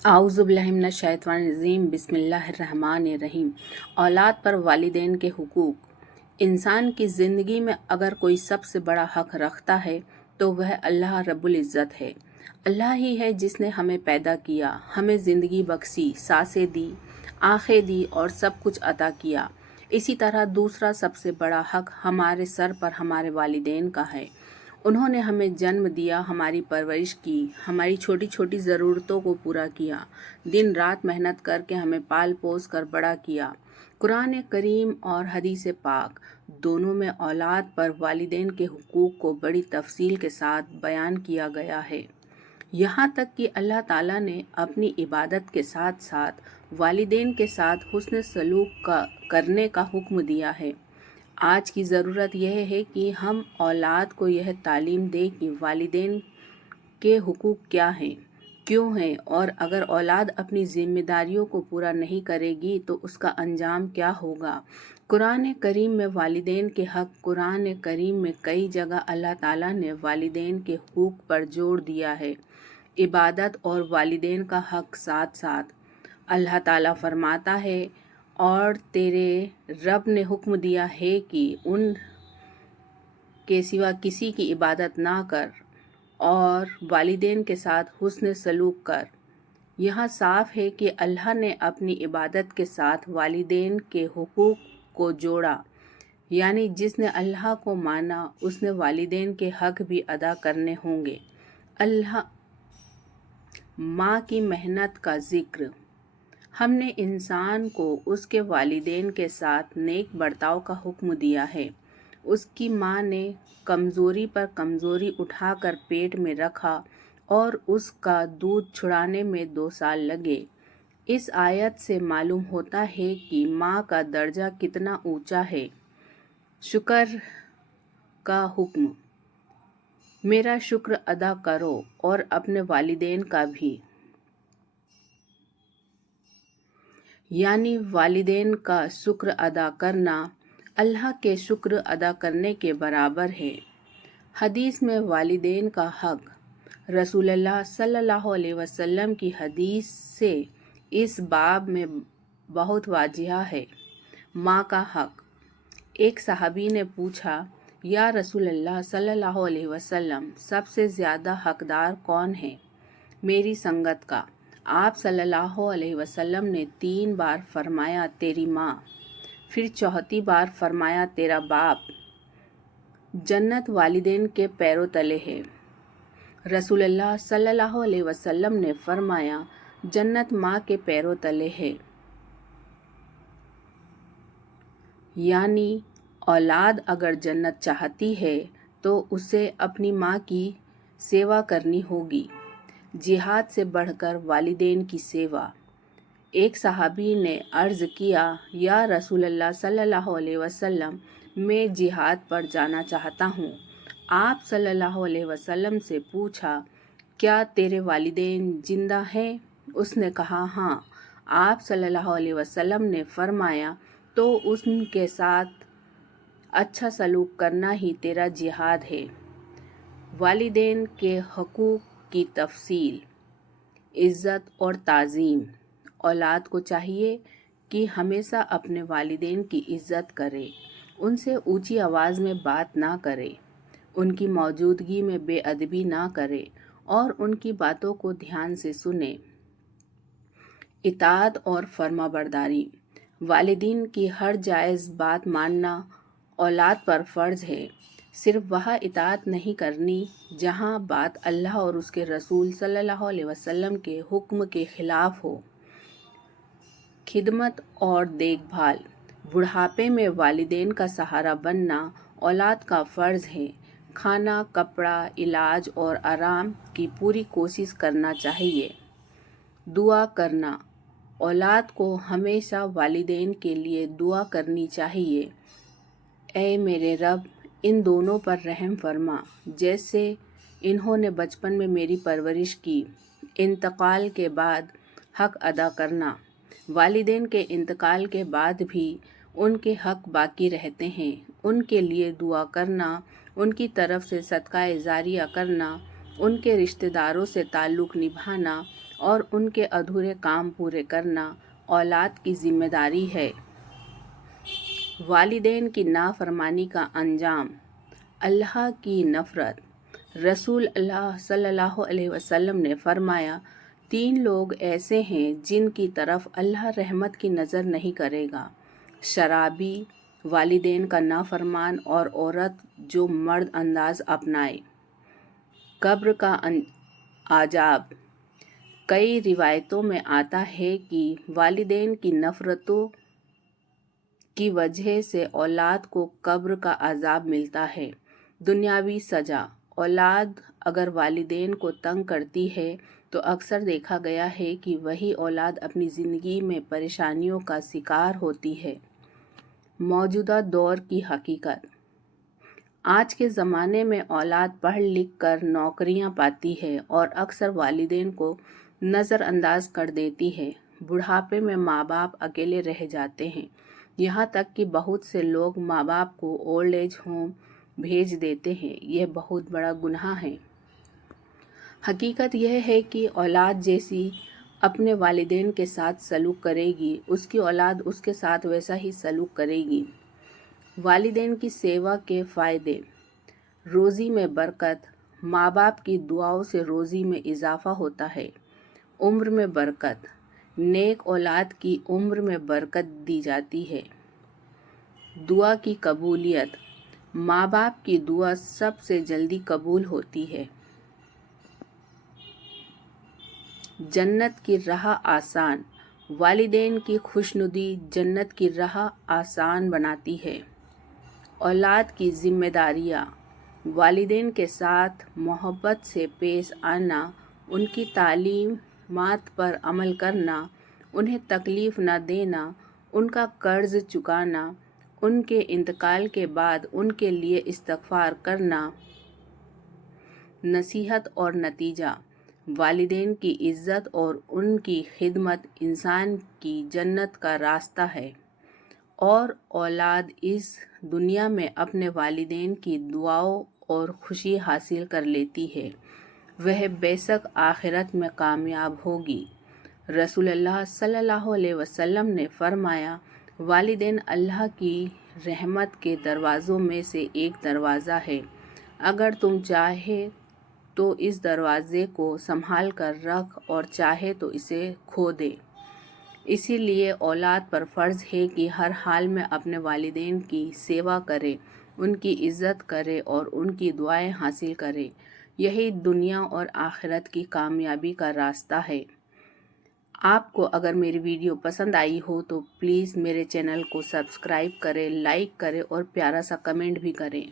اعوذ باللہ من الشیطان الرجیم بسم اللہ الرحمن الرحیم۔ اولاد پر والدین کے حقوق۔ انسان کی زندگی میں اگر کوئی سب سے بڑا حق رکھتا ہے تو وہ اللہ رب العزت ہے۔ اللہ ہی ہے جس نے ہمیں پیدا کیا، ہمیں زندگی بخشی، سانسیں دی، آنکھیں دی اور سب کچھ عطا کیا۔ اسی طرح دوسرا سب سے بڑا حق ہمارے سر پر ہمارے والدین کا ہے۔ انہوں نے ہمیں جنم دیا، ہماری پرورش کی، ہماری چھوٹی چھوٹی ضرورتوں کو پورا کیا، دن رات محنت کر کے ہمیں پال پوس کر بڑا کیا۔ قرآن کریم اور حدیث پاک دونوں میں اولاد پر والدین کے حقوق کو بڑی تفصیل کے ساتھ بیان کیا گیا ہے، یہاں تک کہ اللہ تعالیٰ نے اپنی عبادت کے ساتھ ساتھ والدین کے ساتھ حسن سلوک کرنے کا حکم دیا ہے۔ آج کی ضرورت یہ ہے کہ ہم اولاد کو یہ تعلیم دیں کہ والدین کے حقوق کیا ہیں، کیوں ہیں، اور اگر اولاد اپنی ذمہ داریوں کو پورا نہیں کرے گی تو اس کا انجام کیا ہوگا۔ قرآن کریم میں والدین کے حق۔ قرآن کریم میں کئی جگہ اللہ تعالیٰ نے والدین کے حقوق پر زور دیا ہے۔ عبادت اور والدین کا حق ساتھ ساتھ اللہ تعالیٰ فرماتا ہے، اور تیرے رب نے حکم دیا ہے کہ ان کے سوا کسی کی عبادت نہ کر اور والدین کے ساتھ حسن سلوک کر۔ یہاں صاف ہے کہ اللہ نے اپنی عبادت کے ساتھ والدین کے حقوق کو جوڑا، یعنی جس نے اللہ کو مانا اس نے والدین کے حق بھی ادا کرنے ہوں گے۔ ماں کی محنت کا ذکر۔ ہم نے انسان کو اس کے والدین کے ساتھ نیک برتاؤ کا حکم دیا ہے۔ اس کی ماں نے کمزوری پر کمزوری اٹھا کر پیٹ میں رکھا اور اس کا دودھ چھڑانے میں 2 سال لگے۔ اس آیت سے معلوم ہوتا ہے کہ ماں کا درجہ کتنا اونچا ہے۔ شکر کا حکم۔ میرا شکر ادا کرو اور اپنے والدین کا بھی، یعنی والدین کا شکر ادا کرنا اللہ کے شکر ادا کرنے کے برابر ہے۔ حدیث میں والدین کا حق۔ رسول اللہ صلی اللہ علیہ وسلم کی حدیث سے اس باب میں بہت واضح ہے۔ ماں کا حق۔ ایک صحابی نے پوچھا، یا رسول اللہ صلی اللہ علیہ وسلم، سب سے زیادہ حقدار کون ہے؟ میری سنگت کا۔ آپ صلی اللہ علیہ وسلم نے 3 بار فرمایا تیری ماں، پھر 4تھی بار فرمایا تیرا باپ۔ جنت والدین کے پیروں تلے ہے۔ رسول اللہ صلی اللہ علیہ وسلم نے فرمایا جنت ماں کے پیروں تلے ہے، یعنی اولاد اگر جنت چاہتی ہے تو اسے اپنی ماں کی سیوا کرنی ہوگی۔ جہاد سے بڑھ کر والدین کی سیوا۔ ایک صحابی نے عرض کیا، یا رسول اللہ صلی اللہ علیہ وسلم، میں جہاد پر جانا چاہتا ہوں۔ آپ صلی اللہ علیہ وسلم سے پوچھا، کیا تیرے والدین زندہ ہیں؟ اس نے کہا ہاں۔ آپ صلی اللہ علیہ وسلم نے فرمایا تو ان کے ساتھ اچھا سلوک کرنا ہی تیرا جہاد ہے۔ والدین کے حقوق کی تفصیل۔ عزت اور تعظیم۔ اولاد کو چاہیے کہ ہمیشہ اپنے والدین کی عزت کرے، ان سے اونچی آواز میں بات نہ کرے، ان کی موجودگی میں بے ادبی نہ کرے اور ان کی باتوں کو دھیان سے سنے۔ اطاعت اور فرما برداری۔ والدین کی ہر جائز بات ماننا اولاد پر فرض ہے۔ صرف وہاں اطاعت نہیں کرنی جہاں بات اللہ اور اس کے رسول صلی اللہ علیہ وسلم کے حکم کے خلاف ہو۔ خدمت اور دیکھ بھال۔ بڑھاپے میں والدین کا سہارا بننا اولاد کا فرض ہے۔ کھانا، کپڑا، علاج اور آرام کی پوری کوشش کرنا چاہیے۔ دعا کرنا۔ اولاد کو ہمیشہ والدین کے لیے دعا کرنی چاہیے، اے میرے رب، ان دونوں پر رحم فرما جیسے انہوں نے بچپن میں میری پرورش کی۔ انتقال کے بعد حق ادا کرنا۔ والدین کے انتقال کے بعد بھی ان کے حق باقی رہتے ہیں۔ ان کے لیے دعا کرنا، ان کی طرف سے صدقہ جاریہ کرنا، ان کے رشتہ داروں سے تعلق نبھانا اور ان کے ادھورے کام پورے کرنا اولاد کی ذمہ داری ہے۔ والدین کی نافرمانی کا انجام اللہ کی نفرت۔ رسول اللہ صلی اللہ علیہ وسلم نے فرمایا، 3 لوگ ایسے ہیں جن کی طرف اللہ رحمت کی نظر نہیں کرے گا: شرابی، والدین کا نافرمان، اور عورت جو مرد انداز اپنائے۔ قبر کا عذاب۔ کئی روایتوں میں آتا ہے کہ والدین کی نفرتوں کی وجہ سے اولاد کو قبر کا عذاب ملتا ہے۔ دنیاوی سزا۔ اولاد اگر والدین کو تنگ کرتی ہے تو اکثر دیکھا گیا ہے کہ وہی اولاد اپنی زندگی میں پریشانیوں کا شکار ہوتی ہے۔ موجودہ دور کی حقیقت۔ آج کے زمانے میں اولاد پڑھ لکھ کر نوکریاں پاتی ہے اور اکثر والدین کو نظر انداز کر دیتی ہے۔ بڑھاپے میں ماں باپ اکیلے رہ جاتے ہیں، یہاں تک کہ بہت سے لوگ ماں باپ کو اولڈ ایج ہوم بھیج دیتے ہیں۔ یہ بہت بڑا گناہ ہے۔ حقیقت یہ ہے کہ اولاد جیسی اپنے والدین کے ساتھ سلوک کرے گی، اس کی اولاد اس کے ساتھ ویسا ہی سلوک کرے گی۔ والدین کی سیوا کے فائدے۔ روزی میں برکت۔ ماں باپ کی دعاؤں سے روزی میں اضافہ ہوتا ہے۔ عمر میں برکت۔ نیک اولاد کی عمر میں برکت دی جاتی ہے۔ دعا کی قبولیت۔ ماں باپ کی دعا سب سے جلدی قبول ہوتی ہے۔ جنت کی راہ آسان۔ والدین کی خوشنودی جنت کی راہ آسان بناتی ہے۔ اولاد کی ذمہ داریاں۔ والدین کے ساتھ محبت سے پیش آنا، ان کی تعلیمات پر عمل کرنا، انہیں تکلیف نہ دینا، ان کا قرض چکانا، ان کے انتقال کے بعد ان کے لیے استغفار کرنا۔ نصیحت اور نتیجہ۔ والدین کی عزت اور ان کی خدمت انسان کی جنت کا راستہ ہے، اور اولاد اس دنیا میں اپنے والدین کی دعاؤں اور خوشی حاصل کر لیتی ہے، وہ بے شک آخرت میں کامیاب ہوگی۔ رسول اللہ صلی اللہ علیہ وسلم نے فرمایا، والدین اللہ کی رحمت کے دروازوں میں سے ایک دروازہ ہے، اگر تم چاہے تو اس دروازے کو سنبھال کر رکھ اور چاہے تو اسے کھو دے۔ اسی لیے اولاد پر فرض ہے کہ ہر حال میں اپنے والدین کی سیوا کرے، ان کی عزت کرے اور ان کی دعائیں حاصل کرے۔ یہی دنیا اور آخرت کی کامیابی کا راستہ ہے۔ آپ کو اگر میری ویڈیو پسند آئی ہو تو پلیز میرے چینل کو سبسکرائب کریں، لائک کریں اور پیارا سا کمنٹ بھی کریں۔